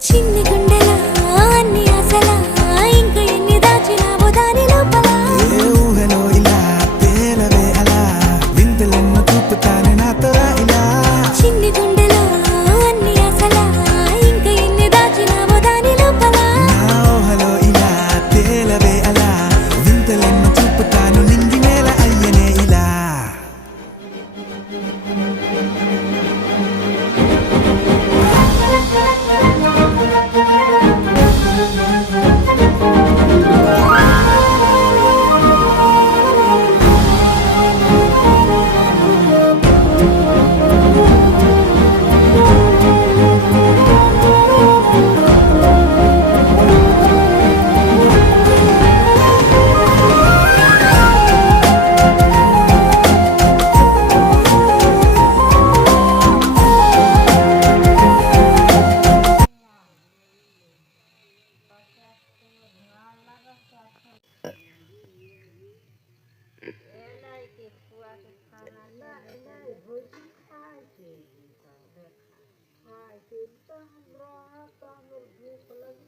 చిన్ని గుండెలా అన్ని ఆశలా ఇంకా ఎన్ని దాచినావో దాని లోపల ఏ ఊహలో ఇలా తేలవే అలా వింతలెన్నో చూపుతానే నాతో రా ఇలా చిన్ని గుండెలా అన్ని ఆశలా ఇంకా ఎన్ని దాచినావో దాని లోపల నా ఊహలో ఇలా తేలవే అలా వింతలెన్నో చూపుతాను నింగి నేల అయ్యనే ఇలా Hai, kita berapa berbuku lagi.